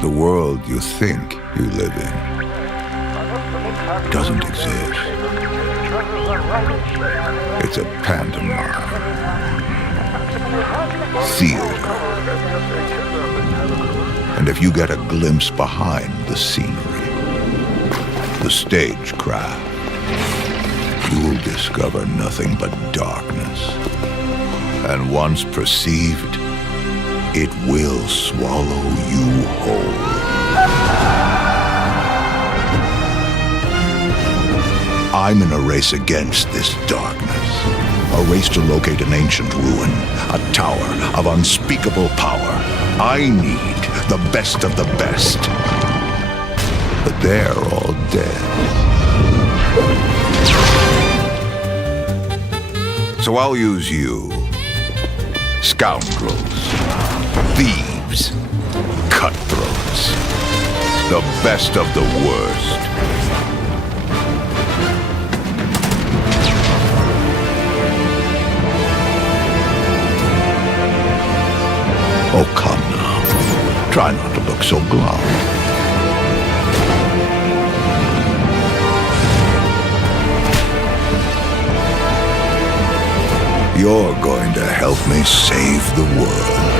The world you think you live in doesn't exist. It's a pantomime. Theater. And if you get a glimpse behind the scenery, the stagecraft, you'll discover nothing but darkness. And once perceived, it will swallow you whole. I'm in a race against this darkness. A race to locate an ancient ruin, a tower of unspeakable power. I need the best of the best. But they're all dead. So I'll use you. Scoundrels, thieves, cutthroats, the best of the worst. Oh, come now. Try not to look so glum. You're going to help me save the world.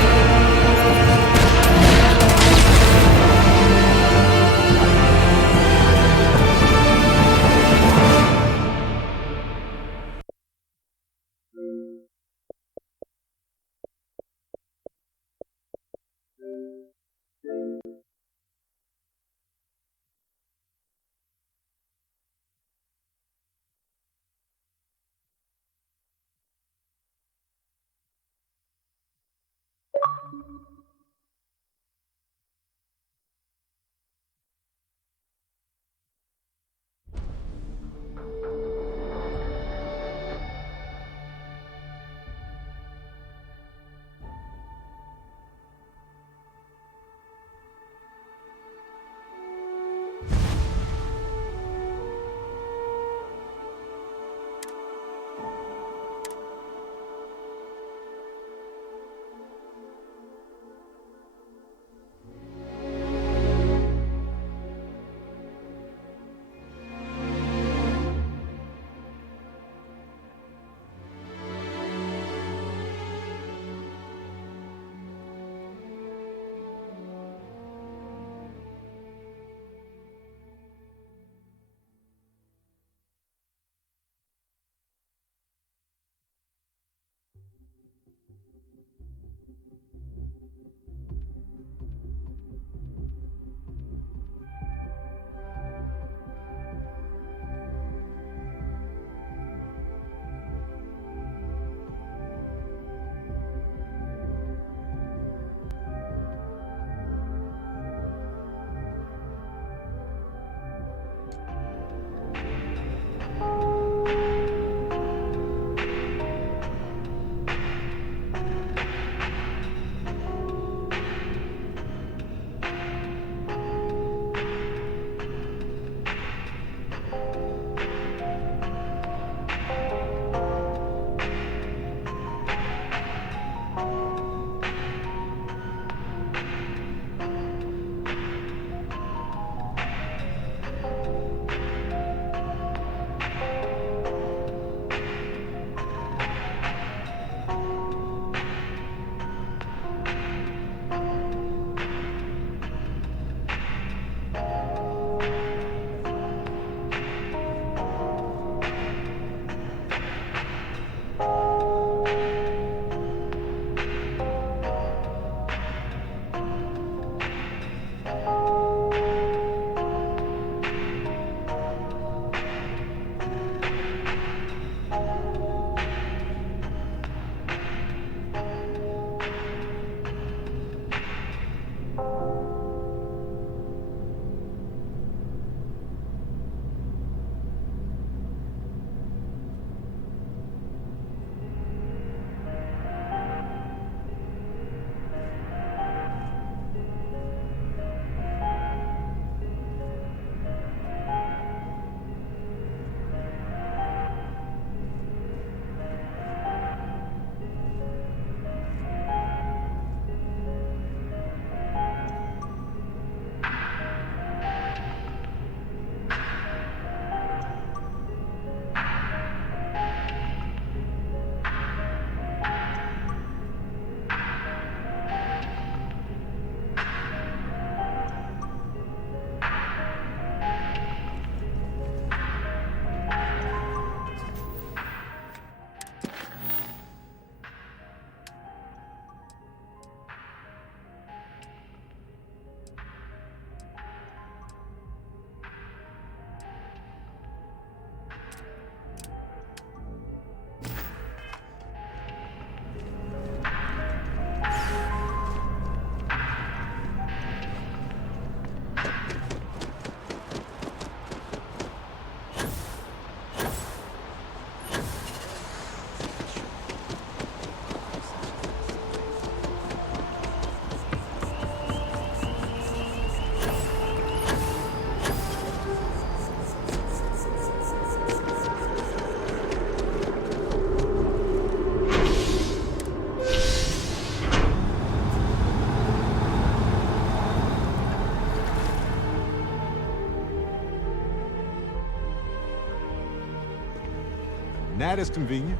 That is convenient.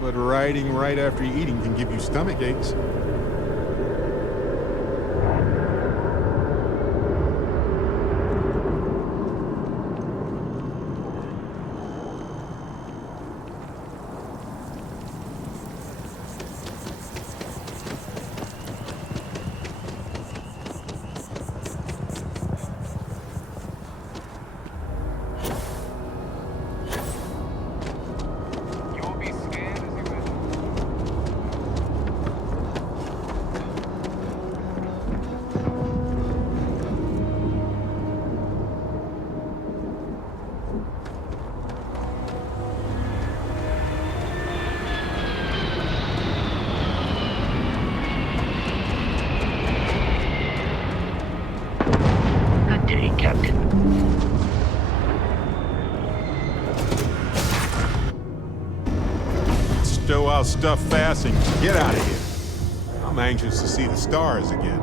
But riding right after eating can give you stomach aches. Stow our stuff fast and get out of here. I'm anxious to see the stars again.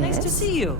Nice to see you.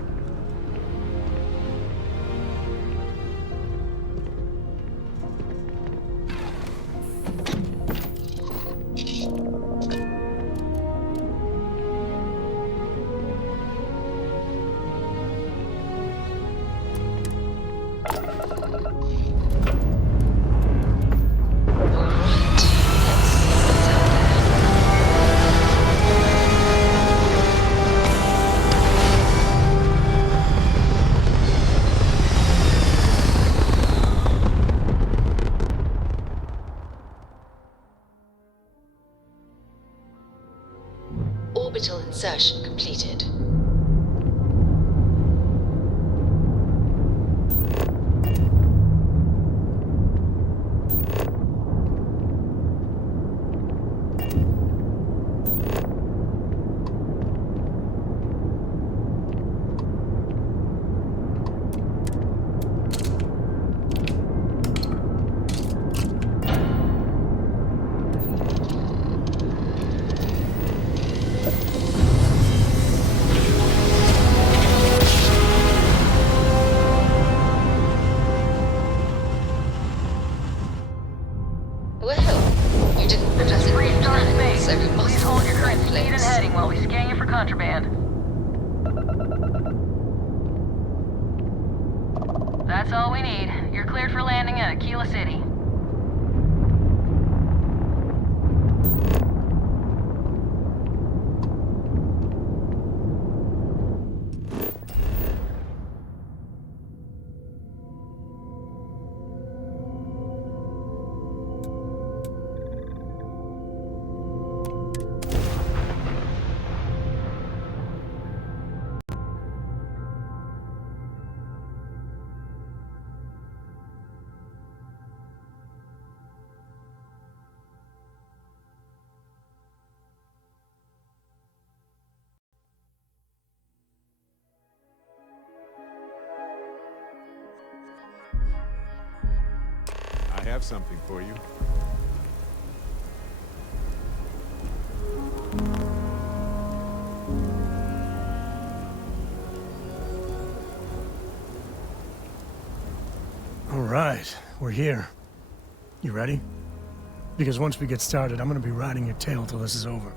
Orbital insertion completed. Well, you didn't put us in one planet, so we must hold your current speed and heading while we scan you for contraband. That's all we need. You're cleared for landing at Aquila City. I have something for you. All right, we're here. You ready? Because once we get started, I'm gonna be riding your tail till this is over.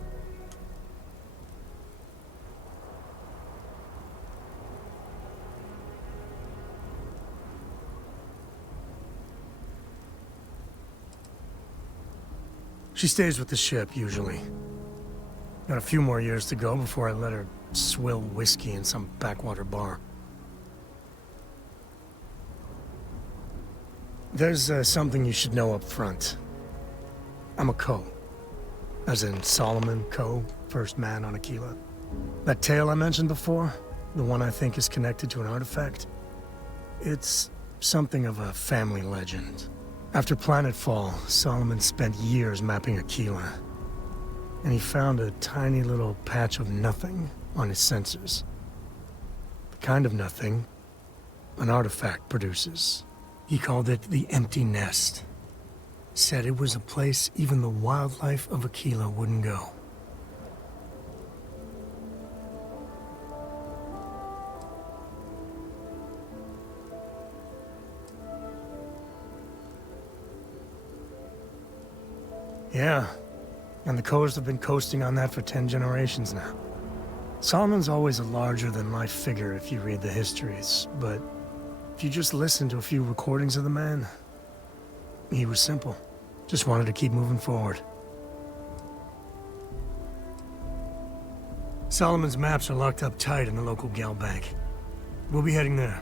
She stays with the ship, usually. Got a few more years to go before I let her swill whiskey in some backwater bar. There's something you should know up front. I'm a Co. As in Solomon Co., first man on Aquila. That tale I mentioned before, the one I think is connected to an artifact, it's something of a family legend. After planetfall, Solomon spent years mapping Aquila, and he found a tiny little patch of nothing on his sensors. The kind of nothing an artifact produces. He called it the Empty Nest. Said it was a place even the wildlife of Aquila wouldn't go. Yeah, and the Coast have been coasting on that for 10 generations now. Solomon's always a larger-than-life figure if you read the histories, but if you just listen to a few recordings of the man, he was simple. Just wanted to keep moving forward. Solomon's maps are locked up tight in the local gal bank. We'll be heading there.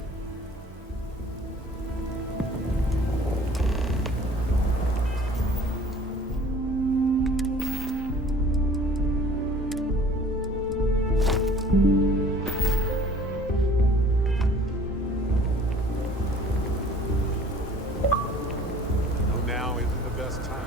No, now isn't the best time.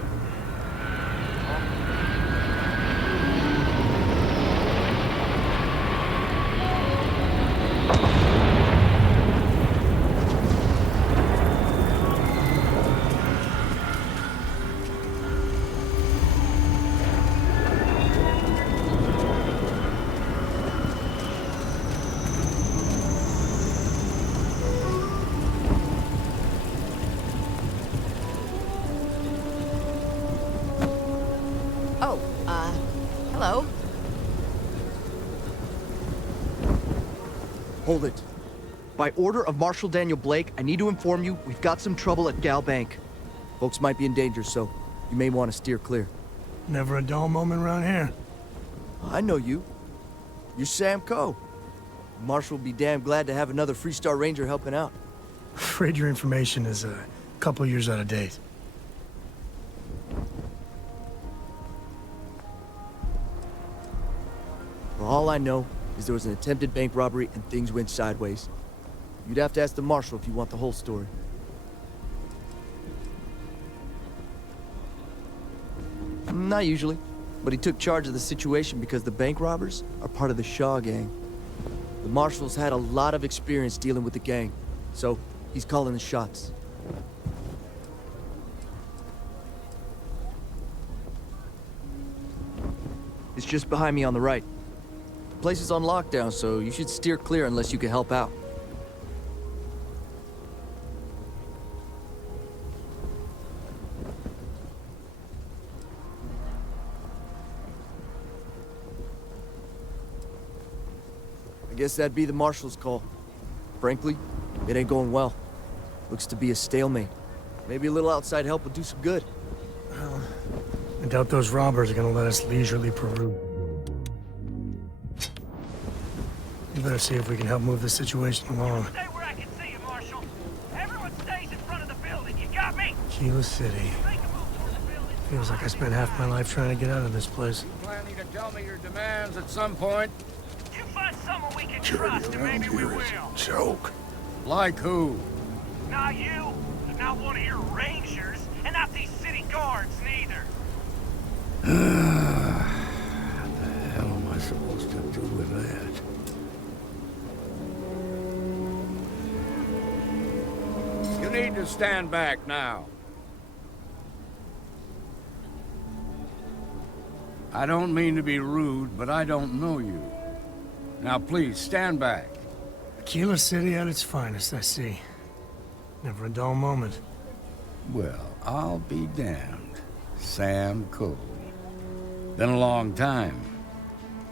Oh, hello? Hold it. By order of Marshal Daniel Blake, I need to inform you we've got some trouble at Gal Bank. Folks might be in danger, so you may want to steer clear. Never a dull moment around here. I know you. You're Sam Coe. Marshal will be damn glad to have another Freestar Ranger helping out. Afraid your information is a couple years out of date. Well, all I know is there was an attempted bank robbery and things went sideways. You'd have to ask the Marshal if you want the whole story. Not usually, but he took charge of the situation because the bank robbers are part of the Shaw gang. The Marshal's had a lot of experience dealing with the gang, so he's calling the shots. It's just behind me on the right. The place is on lockdown, so you should steer clear unless you can help out. I guess that'd be the Marshal's call. Frankly, it ain't going well. Looks to be a stalemate. Maybe a little outside help would do some good. Well, I doubt those robbers are gonna let us leisurely peruse. You better see if we can help move the situation along. Stay where I can see you, Marshal. Everyone stays in front of the building. You got me? Kilo City. Make a move toward the building. Feels like I spent half my life trying to get out of this place. Planning to tell me your demands at some point? You find someone we can trust, and maybe we will. Joke. Like who? Not you, not one of your rangers, and not these city guards neither. The hell am I supposed to do with that? You need to stand back now. I don't mean to be rude, but I don't know you. Now please, stand back. Kilo City at its finest, I see. Never a dull moment. Well, I'll be damned. Sam Coe. Been a long time.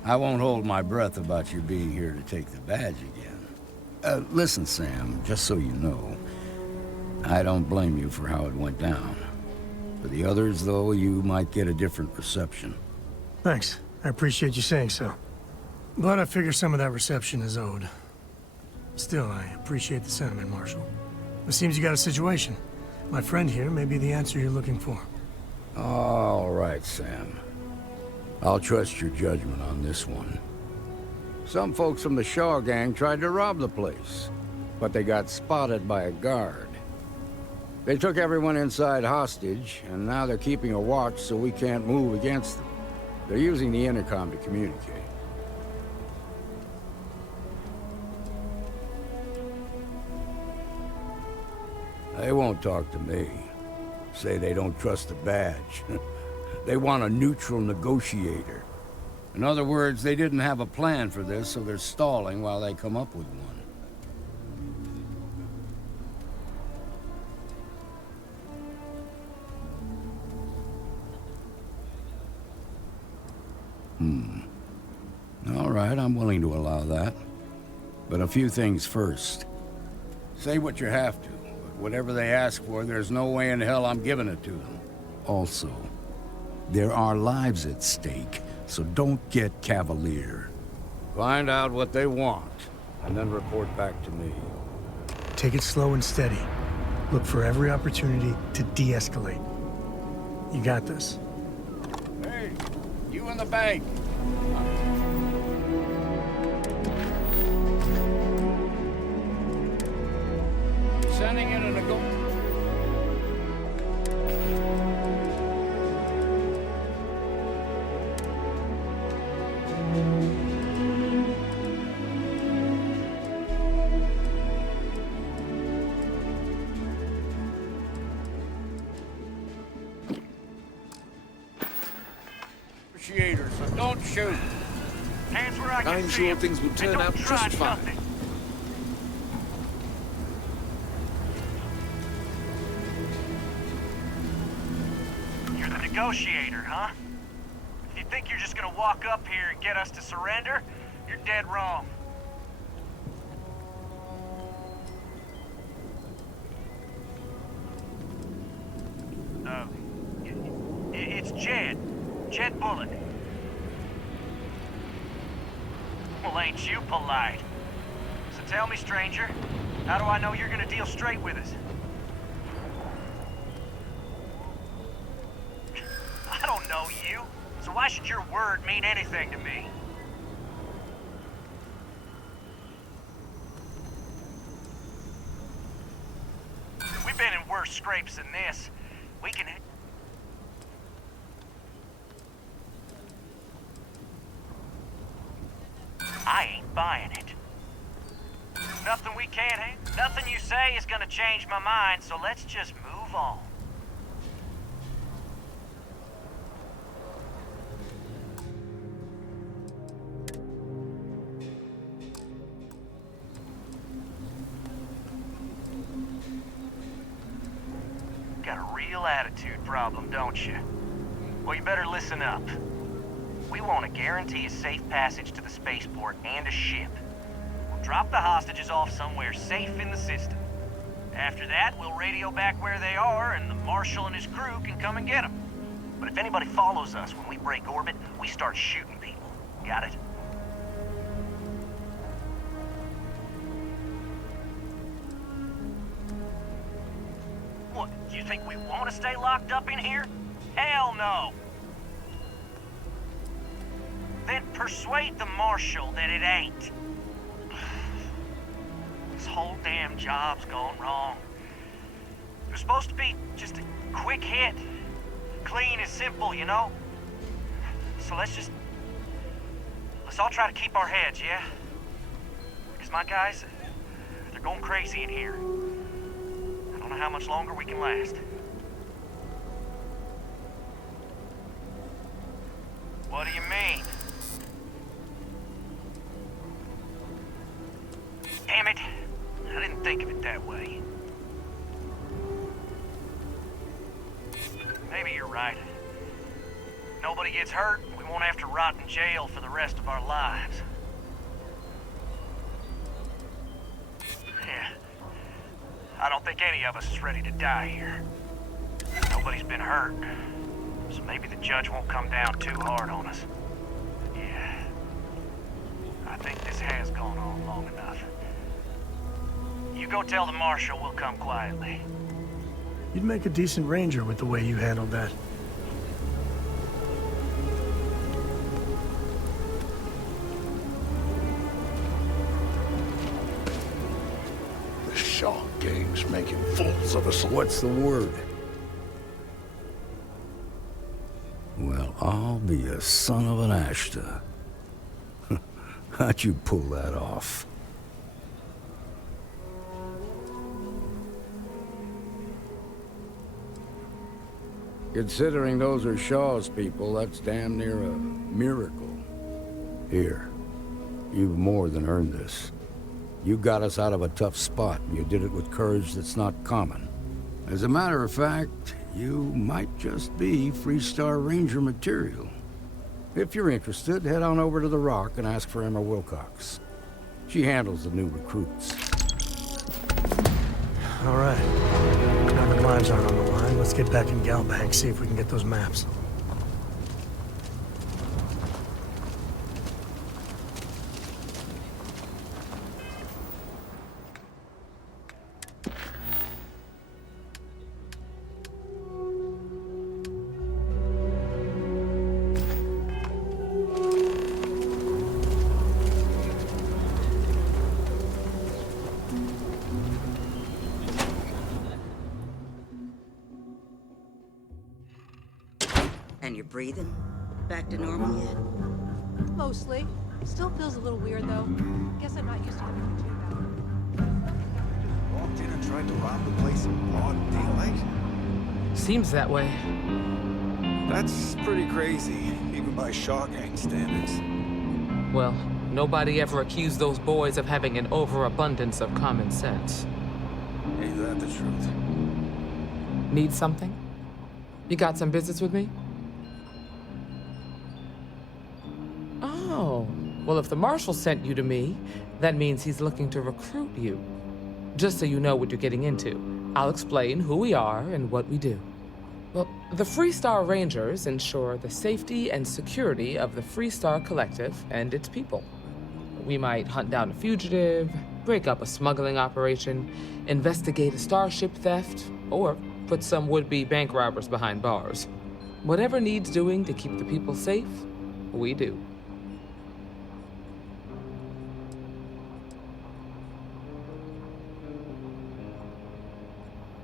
I won't hold my breath about you being here to take the badge again. Listen, Sam, just so you know, I don't blame you for how it went down. For the others, though, you might get a different reception. Thanks. I appreciate you saying so. But I figure some of that reception is owed. Still, I appreciate the sentiment, Marshal. It seems you got a situation. My friend here may be the answer you're looking for. All right, Sam. I'll trust your judgment on this one. Some folks from the Shaw gang tried to rob the place, but they got spotted by a guard. They took everyone inside hostage, and now they're keeping a watch so we can't move against them. They're using the intercom to communicate. They won't talk to me. Say they don't trust the badge. They want a neutral negotiator. In other words, they didn't have a plan for this, so they're stalling while they come up with one. All right, I'm willing to allow that. But a few things first. Say what you have to, but whatever they ask for, there's no way in hell I'm giving it to them. Also, there are lives at stake, so don't get cavalier. Find out what they want, and then report back to me. Take it slow and steady. Look for every opportunity to de-escalate. You got this. Hey, you in the bank. Sending in a negotiator, so don't shoot. Hands where I can I'm see sure 'em, things will and turn don't out try just fine. nothing. You're the negotiator, huh? If you think you're just gonna walk up here and get us to surrender, you're dead wrong. It's Jed. Jed Bullock. Well, ain't you polite? So tell me, stranger, how do I know you're gonna deal straight with us? I don't know you, so why should your word mean anything to me? We've been in worse scrapes than this. We can... I ain't buying it. Nothing we can't handle. Nothing you say is gonna change my mind, so let's just move on. Got a real attitude problem, don't you? Well, you better listen up. We want to guarantee a safe passage to the spaceport and a ship. We'll drop the hostages off somewhere safe in the system. After that, we'll radio back where they are, and the Marshal and his crew can come and get them. But if anybody follows us when we break orbit, we start shooting people. Got it? What, you think we want to stay locked up in here? Hell no! Then persuade the Marshal that it ain't. This whole damn job's gone wrong. It was supposed to be just a quick hit. Clean and simple, you know? So let's all try to keep our heads, yeah? Because my guys, they're going crazy in here. I don't know how much longer we can last. What do you mean? Damn it! I didn't think of it that way. Maybe you're right. Nobody gets hurt, we won't have to rot in jail for the rest of our lives. Yeah. I don't think any of us is ready to die here. Nobody's been hurt. So maybe the judge won't come down too hard on us. Yeah. I think this has gone on long enough. You go tell the Marshal we'll come quietly. You'd make a decent ranger with the way you handled that. The Shaw gang's making fools of us. What's the word? Well, I'll be a son of an Ashta. How'd you pull that off? Considering those are Shaw's people, that's damn near a miracle. Here, you've more than earned this. You got us out of a tough spot, and you did it with courage that's not common. As a matter of fact, you might just be Freestar Ranger material. If you're interested, head on over to the Rock and ask for Emma Wilcox. She handles the new recruits. All right. Now that lives aren't on the line, let's get back in Galbank, see if we can get those maps. And you're breathing? Back to normal yet? Mostly. Still feels a little weird, though. Guess I'm not used to having to do that. Walked in and tried to rob the place in broad daylight? Seems that way. That's pretty crazy, even by Shaw Gang standards. Well, nobody ever accused those boys of having an overabundance of common sense. Ain't that the truth? Need something? You got some business with me? Oh, well, if the Marshal sent you to me, that means he's looking to recruit you. Just so you know what you're getting into, I'll explain who we are and what we do. Well, the Freestar Rangers ensure the safety and security of the Freestar Collective and its people. We might hunt down a fugitive, break up a smuggling operation, investigate a starship theft, or put some would-be bank robbers behind bars. Whatever needs doing to keep the people safe, we do.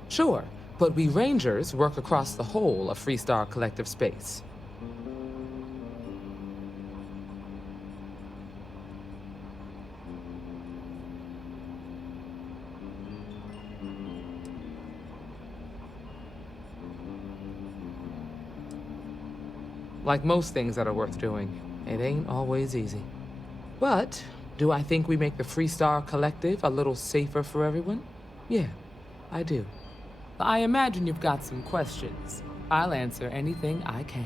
Sure, but we Rangers work across the whole of Freestar Collective space. Like most things that are worth doing, it ain't always easy. But do I think we make the Freestar Collective a little safer for everyone? Yeah, I do. I imagine you've got some questions. I'll answer anything I can.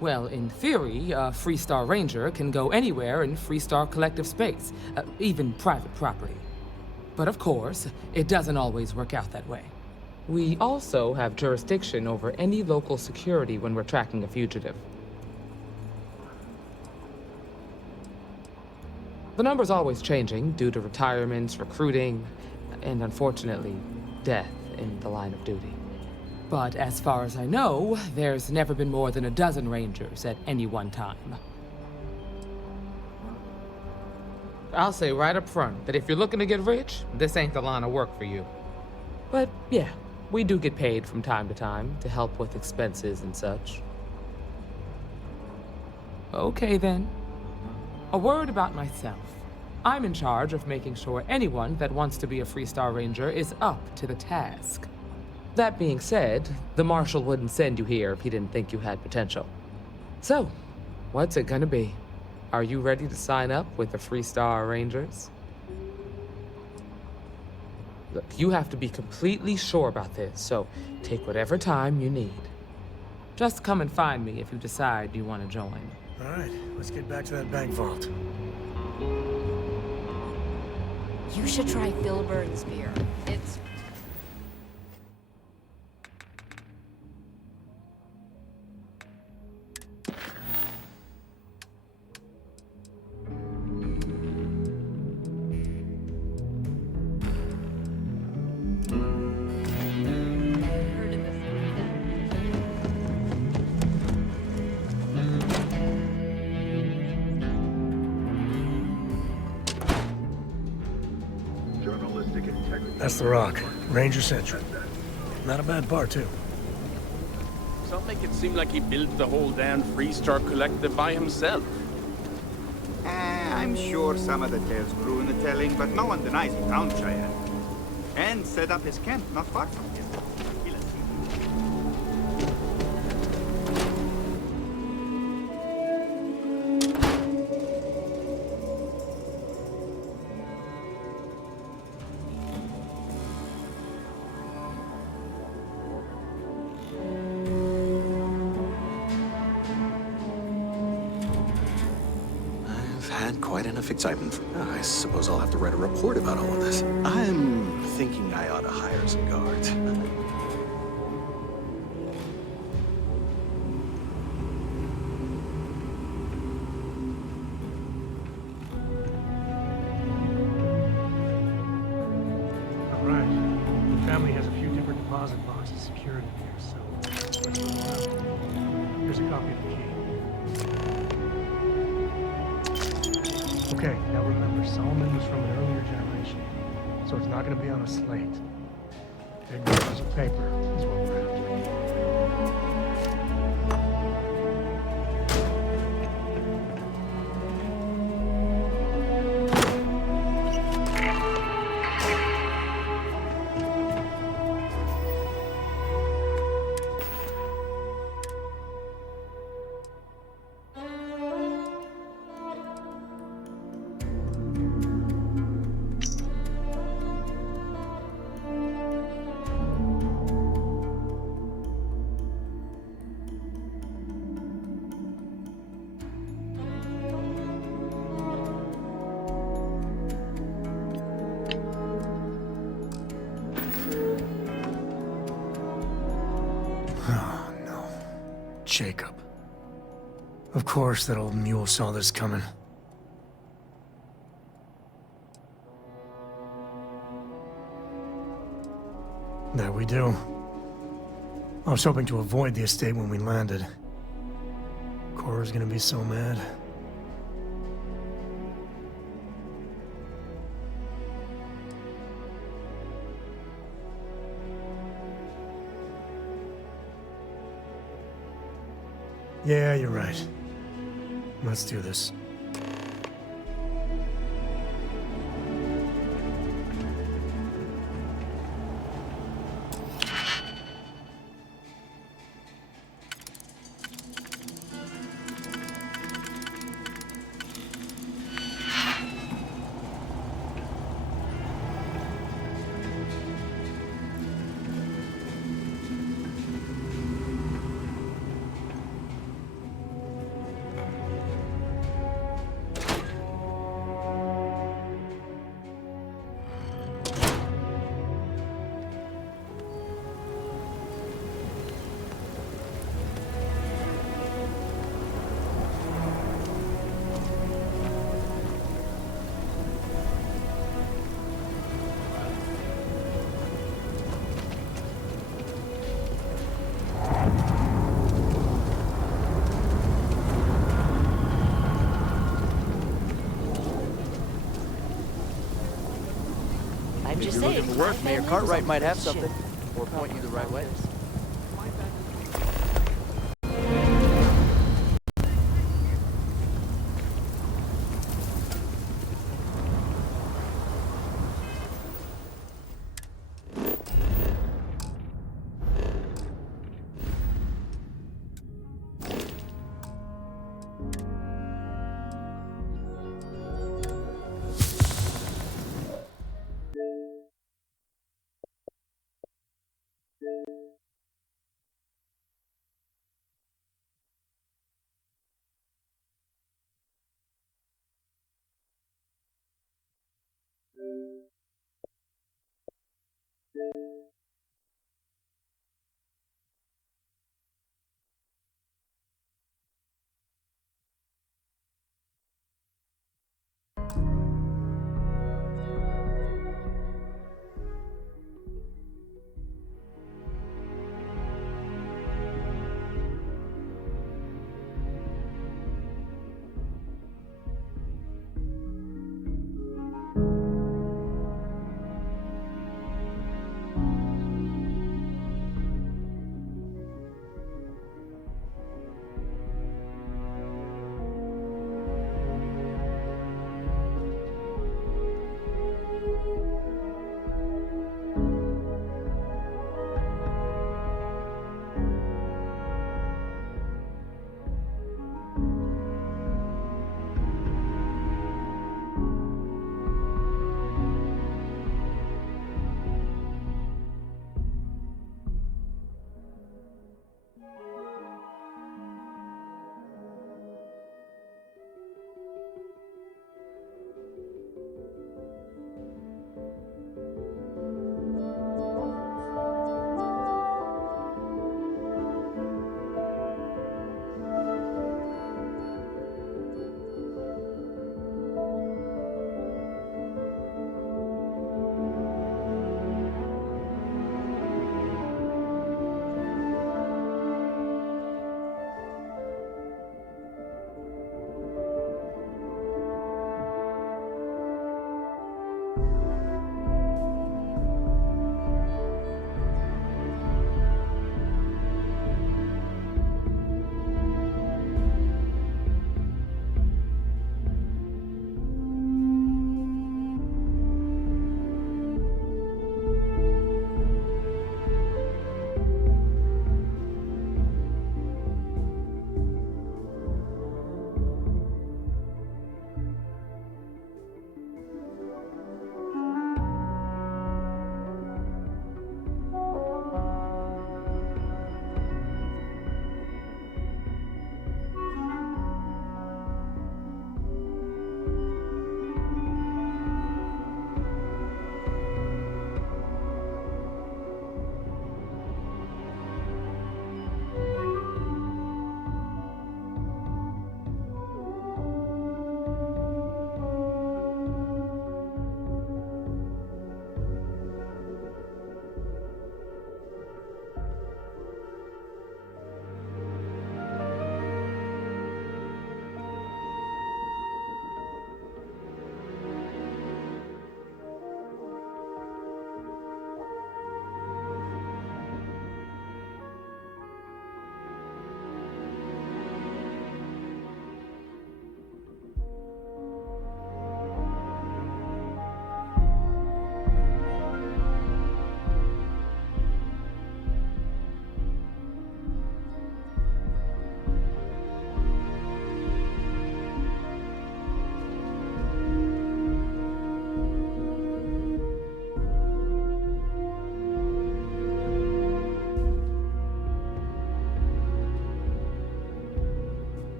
Well, in theory, a Freestar Ranger can go anywhere in Freestar Collective space, even private property. But of course, it doesn't always work out that way. We also have jurisdiction over any local security when we're tracking a fugitive. The number's always changing due to retirements, recruiting, and unfortunately, death in the line of duty. But as far as I know, there's never been more than a dozen Rangers at any one time. I'll say right up front that if you're looking to get rich, this ain't the line of work for you. But yeah, we do get paid from time to time to help with expenses and such. Okay then. A word about myself. I'm in charge of making sure anyone that wants to be a Freestar Ranger is up to the task. That being said, the Marshal wouldn't send you here if he didn't think you had potential. So, what's it gonna be? Are you ready to sign up with the Freestar Rangers? Look, you have to be completely sure about this, so take whatever time you need. Just come and find me if you decide you want to join. All right, let's get back to that bank vault. You should try Filburn's beer. It's That's the Rock. Ranger Central. Not a bad bar, too. Some make it seem like he built the whole damn Freestar Collective by himself. I'm sure some of the tales grew in the telling, but no one denies he found Cheyenne. And set up his camp not far from here. had quite enough excitement. I suppose I'll have to write a report about all of this. I'm thinking I ought to hire some guards. All right. The family has a few different deposit boxes secured in here, so let's look around. Here's a copy of the key. Okay, now remember, Solomon was from an earlier generation, so it's not going to be on a slate. Big pieces of paper is what we're after. Oh, no. Jacob. Of course that old mule saw this coming. There we do. I was hoping to avoid the estate when we landed. Cora's gonna be so mad. Yeah, you're right. Let's do this. If you're looking for work, Mayor Cartwright might have something, or point you the right way.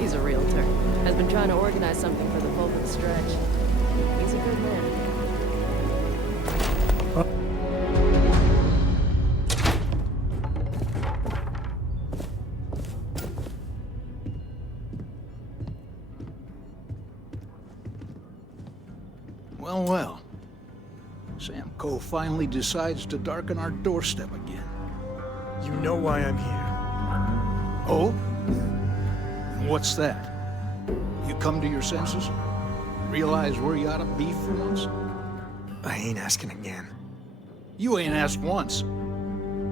He's a realtor. Has been trying to organize something for the Vulcan stretch. He's a good man. Well, well. Sam Coe finally decides to darken our doorstep again. You know why I'm here. Oh? And what's that? You come to your senses? Realize where you ought to be for once? I ain't asking again. You ain't asked once.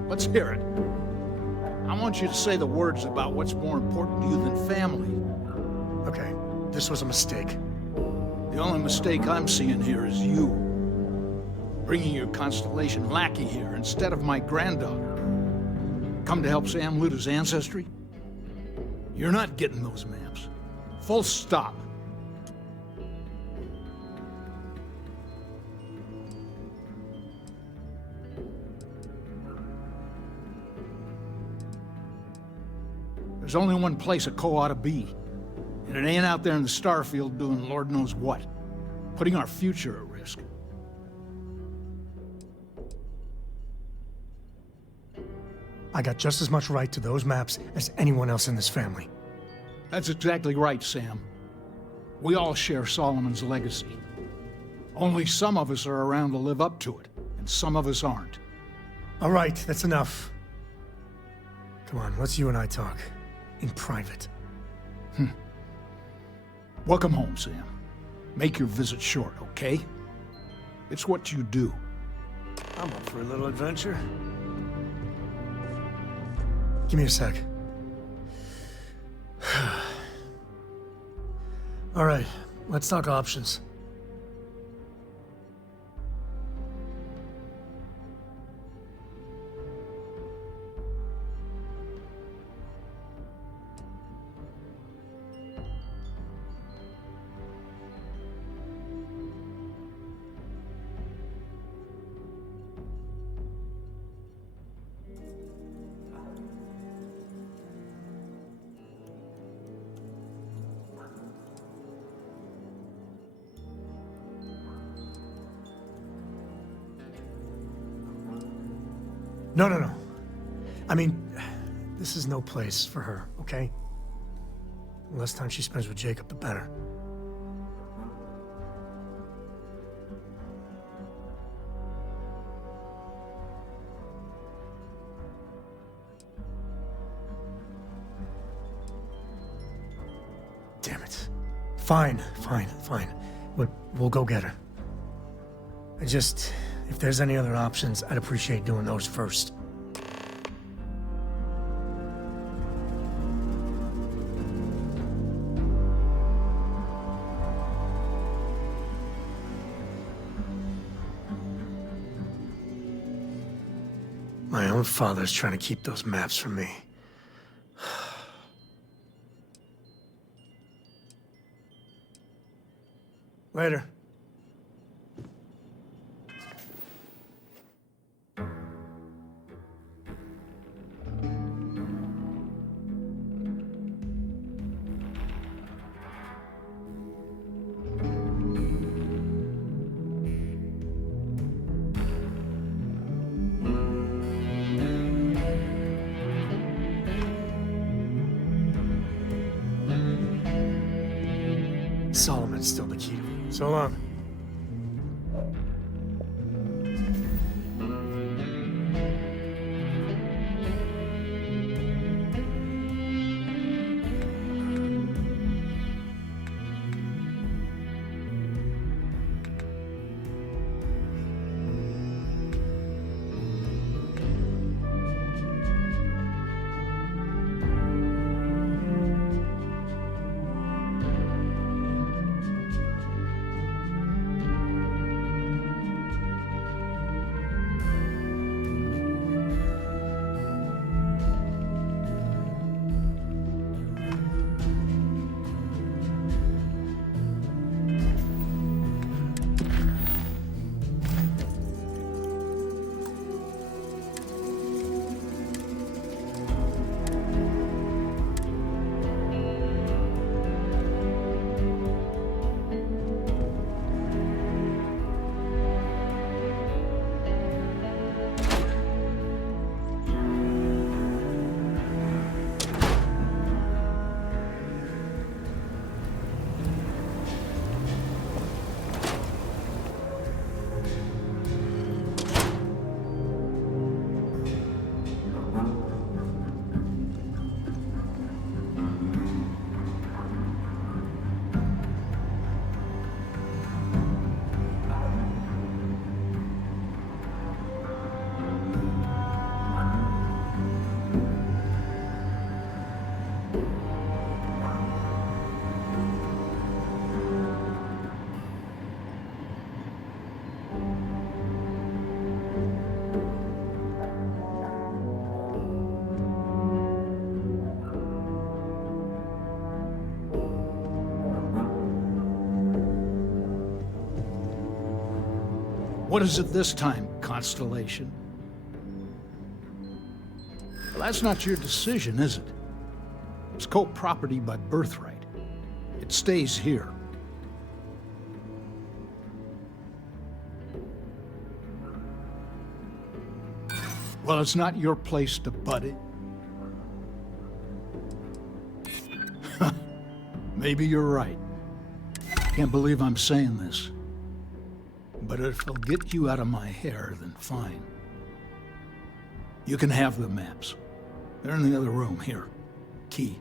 Let's hear it. I want you to say the words about what's more important to you than family. Okay, this was a mistake. The only mistake I'm seeing here is you. Bringing your Constellation lackey here instead of my granddaughter. Come to help Sam loot his ancestry? You're not getting those maps. Full stop. There's only one place a Coe ought to be. And it ain't out there in the Starfield doing Lord knows what. Putting our future at risk. I got just as much right to those maps as anyone else in this family. That's exactly right, Sam. We all share Solomon's legacy. Only some of us are around to live up to it, and some of us aren't. All right, that's enough. Come on, let's you and I talk. In private. Welcome home, Sam. Make your visit short, okay? It's what you do. I'm up for a little adventure. Give me a sec. All right, let's talk options. No. I mean, this is no place for her, okay? The less time she spends with Jacob, the better. Damn it. Fine. We'll go get her. If there's any other options, I'd appreciate doing those first. My own father's trying to keep those maps from me. Later. Solomon's still the key to it. So long. What is it this time, Constellation? Well, that's not your decision, is it? It's Colt property by birthright. It stays here. Well, it's not your place to butt it. Maybe you're right. Can't believe I'm saying this. But if it'll get you out of my hair, then fine. You can have the maps. They're in the other room, here. Key.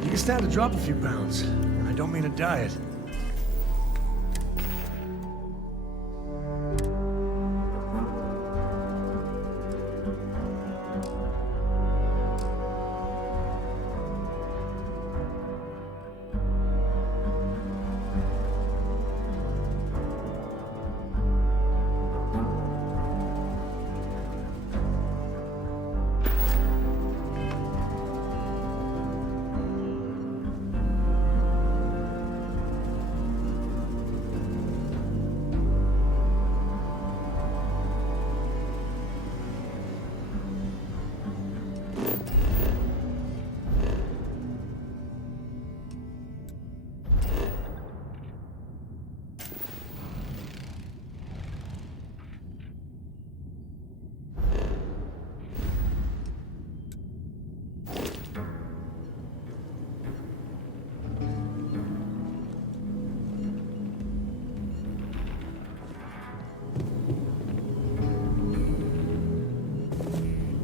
You can stand to drop a few pounds. I don't mean a diet.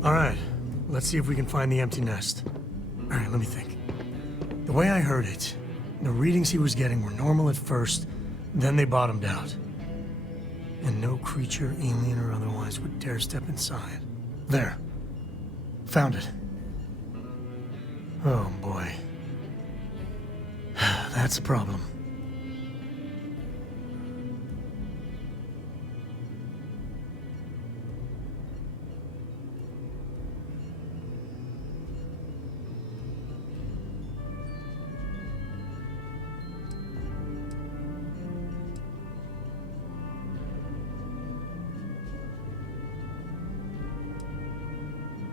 All right, let's see if we can find the empty nest. All right, let me think. The way I heard it, the readings he was getting were normal at first, then they bottomed out. And no creature, alien or otherwise, would dare step inside. There. Found it. Oh, boy. That's a problem.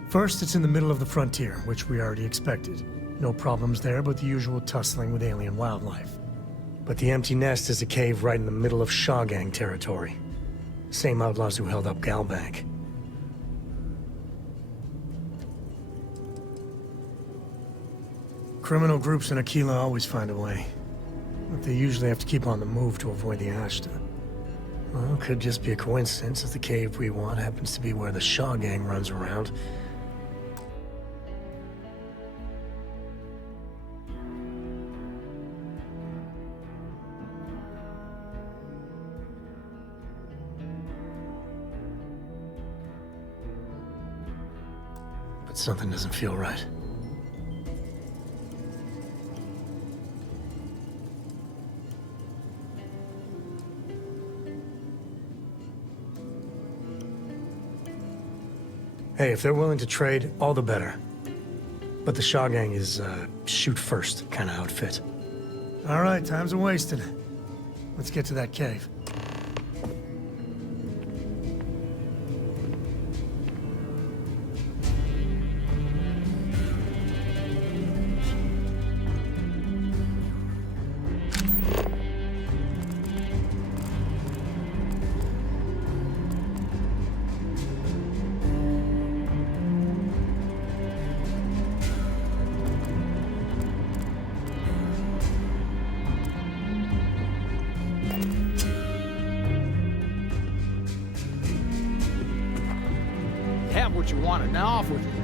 First, it's in the middle of the frontier, which we already expected. No problems there, but the usual tussling with alien wildlife. But the empty nest is a cave right in the middle of Shawgang territory. Same outlaws who held up Galbank. Criminal groups in Aquila always find a way. But they usually have to keep on the move to avoid the Ashta. Well, it could just be a coincidence if the cave we want happens to be where the Shawgang runs around. But something doesn't feel right. Hey, if they're willing to trade, all the better. But the Shawgang is shoot first kind of outfit. All right, time's wasted. Let's get to that cave. have what you wanted. Now off with you.